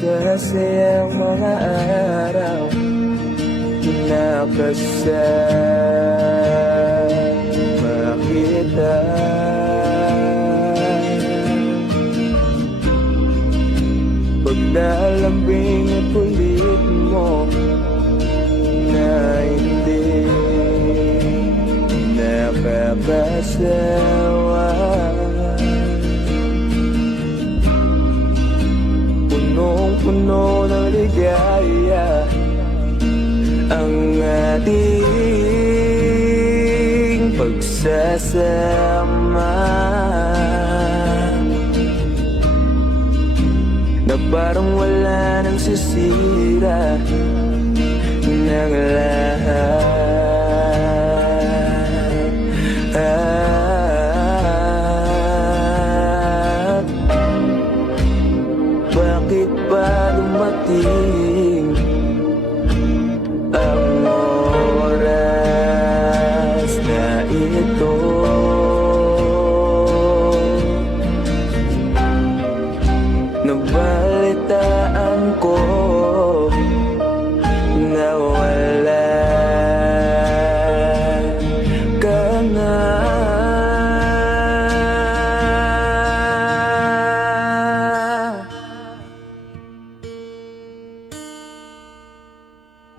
masasayang mga araw nakasama kita. Paglalambing at ulit mo na hindi nakakasawa. Punong-puno ng ligaya ang ating pagsasama, na parang wala nang sisira ng lahat. Bakit ba dumating ang oras na ito? Nabalitaan ko na wala ka na.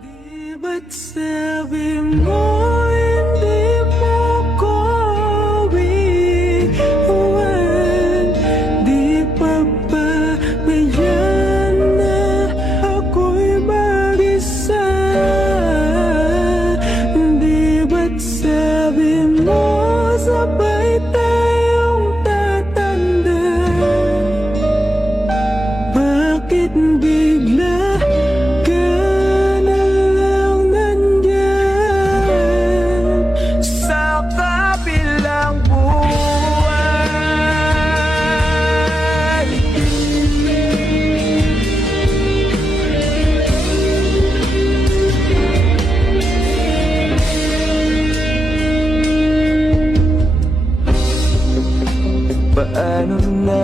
Di ba't sabi mo hindi mo ko iwan? Di pa ba mayan na ako'y mag-isa? Di ba't sabi mo sabay tayong tatanda? Bakit bigla paano na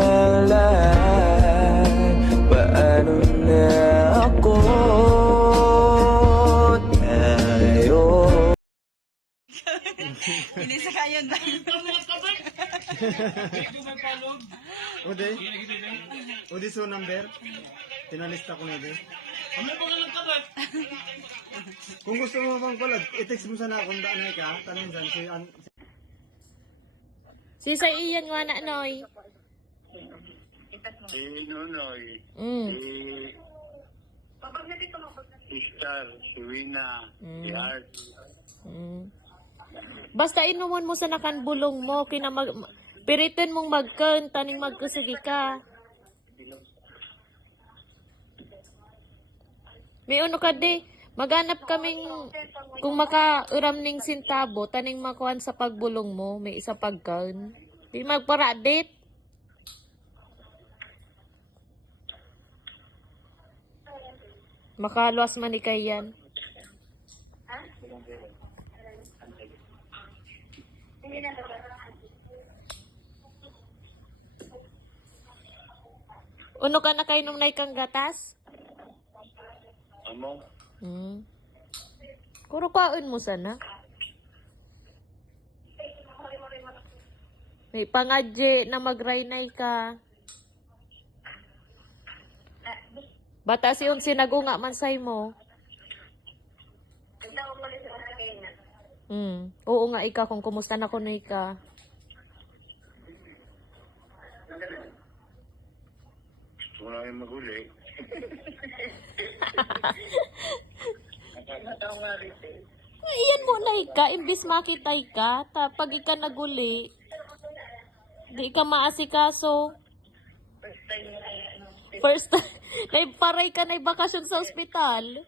lahat? Paano na ako? Tayo. Hindi sa kayo na. Ode? Ode so number? Tinalista ko na ode. Kung gusto mo bang palad, i-text mo sana kung daan na ka. Tanong dyan. Si sa iyan nga na, Noy. Si Nunoy, si Star, si Wina, si Art. Basta inumon mo sa nakanbulong mo, piritin mong magkan, taning magkusagi ka. May uno ka di, maghanap kaming, kung makauram ning sintabo, taning makuhan sa pagbulong mo, may isa pagkan. Di magparadit. Makaluas man ni kayan. Uno ka na kayo nung naikang gatas? Amo? Kuro kaon mo sana. May pangadje na magrainay ka. Bata si un sinagunga man say mo. Oo nga ika kung kumusta na ko na ika. Gusto ko na kayo maguli. Iyan mo na ika, imbis makita ika, pag ika naguli, di ka maasikaso. First time, naiparay ka na bakasyon sa ospital.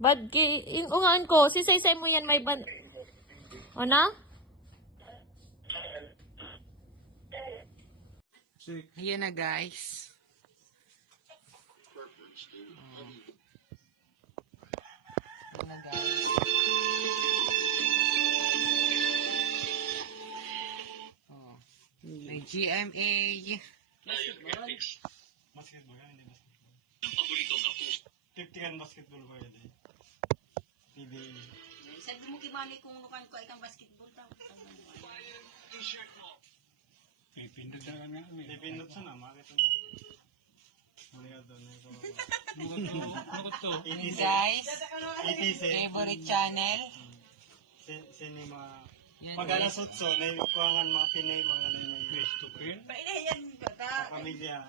Bad inungan ko, sisay-say mo yan may ban... O na? Ayan na guys. Ayan na guys. GMA. Basketball yan, hindi basketball. Tiptikan basketball ba yan eh? PBA. Sabi mo kibali kung nukan ko ay kang basketball daw. Pipindot sa na, makita mo. Muli ka doon. Guys, ETC. favorite channel. Cinema. Yan, Pag alas 8, naikuangan mga Pinay, mga nanay. Painayan ka. Pamilya.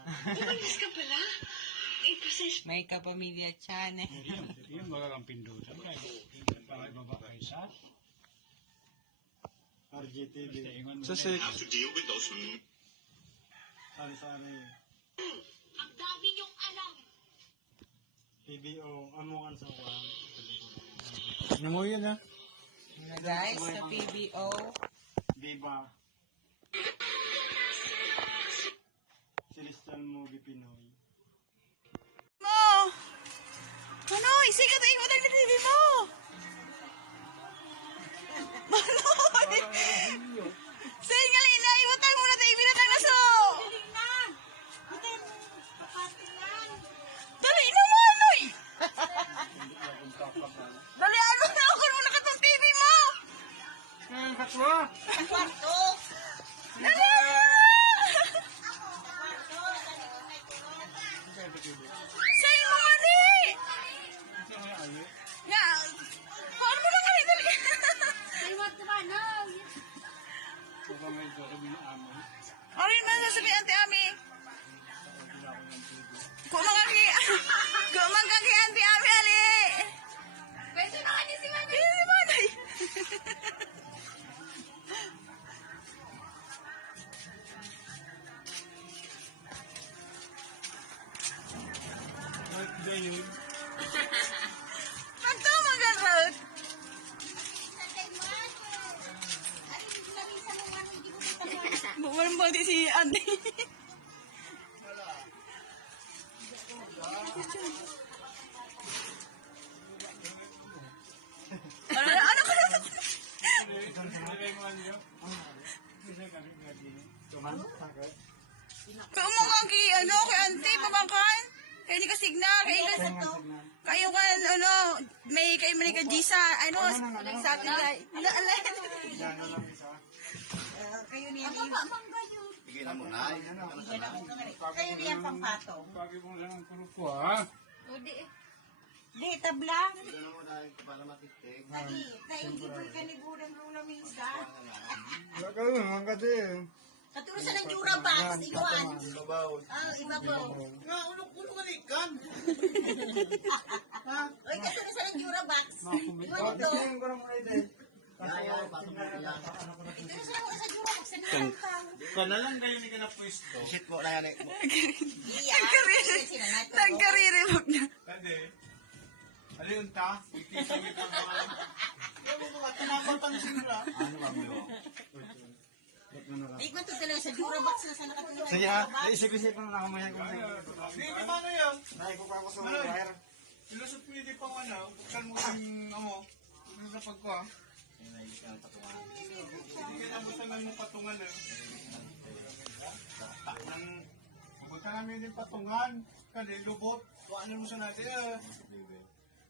May kapamilya channel. RGTV. Sa six. Saan-saan eh. Ang dami niyong alam. PBO, amungan sa kwan. Namu yun ha? Guys, sa PBO. Viva. Celestial Movie Pinoy. Mo! Manoy! Sikat ay utang na TV mo! Manoy! Say nga lina! Iwatang mo na TV na tayo so! Dali na mo, Manoy! Dali ako na ako mo na katong TV mo! Ang katwa! Ang kwarto! Dali na! Say mo mani! Ya, paano mo na kami dali? Ay, wag ka ba na? Ari man sasabihin ante Ami. Kumangaki. Kumangaki ante Ami ali. Beso na kani si Manoy. Si Manoy. Pagto magarot. Buwan ba di si Ate? Ano ka na? Kumukha ki ano kay Auntie pabangkan. Kaya ni ka signal, kayo kan ano, may kayo man ka Gisa, ano, sa atin kay. Kayo ni Ako pa manggayo. Bigyan mo na. Kayo niyan pampatong. Pagi mo lang ang kulo ko ha. O di tablang. Bigyan mo na para makitig. Lagi, tayo gibol ka ni Budang Lula Misa. Wala ka yun, hanggang din. Katulad sa ng Jura Box, iguan. Babaw. Iba po. Nga, ulo malikan. Oy, katulad sa ng Jura Box. Iguan ito. Tingin ko na muna ito eh. Ayaw, pasok mo yan. Ito sa Jura Box, sa nilangkang. Kana lang kayo ni ka na pwesto. Shit mo na yan eh. Iya. Sila na ito. Nagkariribog na. Kade. Alin ta? Ikisingit ang mga. Kaya mo mga tinapatang sila. Ano ba mo? Iguan ito dalawa sa Jura Box na sa nakatulog. Sige ha, naisip-isip na nakamaya ko sa'yo. Hindi, paano yun? Naiko pa ako sa wire. Ilusot mo hindi pang ano, buksan mo yung ano, yung sa pagkuha. Hindi ka nabusanan mo patungan eh. Buksan namin yung patungan, kasi lubot, ano mo sa natin eh.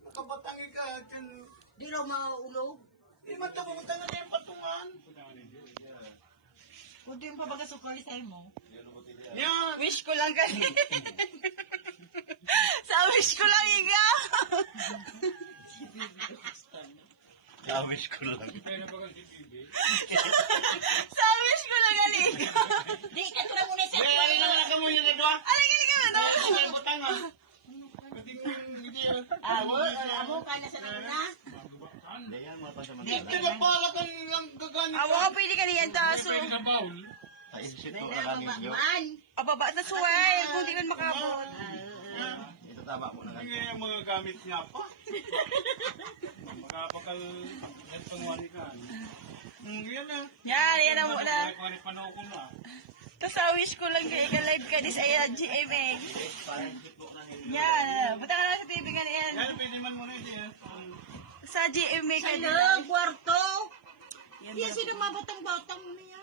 Nakabatangi ka, kan... Di raw maulog. Di man ito, buksan namin yung patungan. Kung di yung pabagasukali sa'yo mo. Yan! Wish ko lang kayo. Sa wish ko lang ikaw. Kawish ko lang. Sa wish ko lang gali ikaw. Di, katulad mo na siya. Ano naman ang kamunya na doon? Ano gini ka na? Ay, butangan. Pati mo yung video. Amo ka na sa naguna. Hindi yan, mga pansamantalan. Dito na pala ka lang gaganit. Amo ka pwede ka niyan taso. Ay, shit mo kalagin nyo. Man. Ababa na suway. Kung di ka makabot. Ito tama mo na nga. Hindi yung mga gamit niya pa. Magkapakal ng pangwani ka. Yan na. Yan ang muna. Pari panaw ko na. Tapos sa wish ko lang kayo ka-live ka di sa GMA. Yan. Buta ka na sa TV ka niyan. Yan, pwede man muna ito. Sa GMA ka di. Ano? Kwarto? Yan sino mabatang-batang mo niya?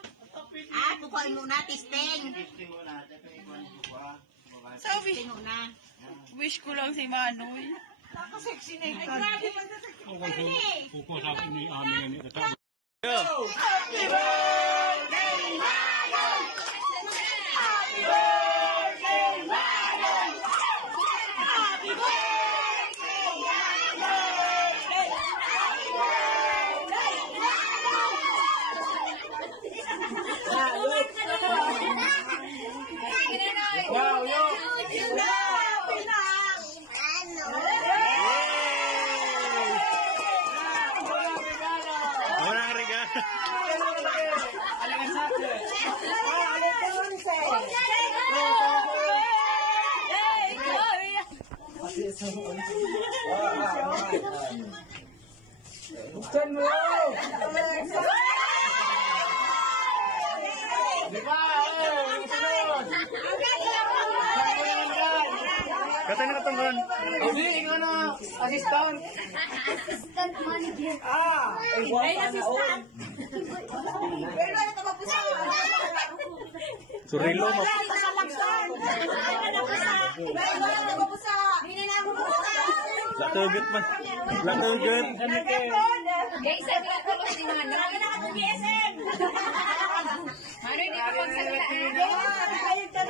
Kukuhain muna, testing. So, wish ko lang si Manoy. Nakasexy na ito. Walang regalo. Kata na katunggan. Hindi, ikaw na. Assistant. Assistant manager. Surilo mo. Latugot man. Latugot. Guys, sabi na ko si Mano. BSM. Mano, hindi ko magsalita.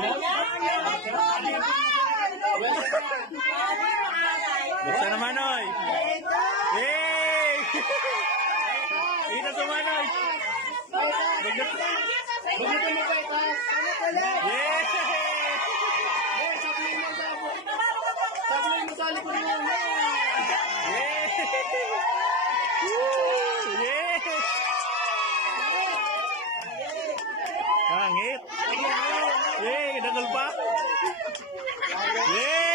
Buksan na Manoy. Yay! Kita sa Manoy. Yay! Yay! Pangit. Yay, nadal pa. Yay!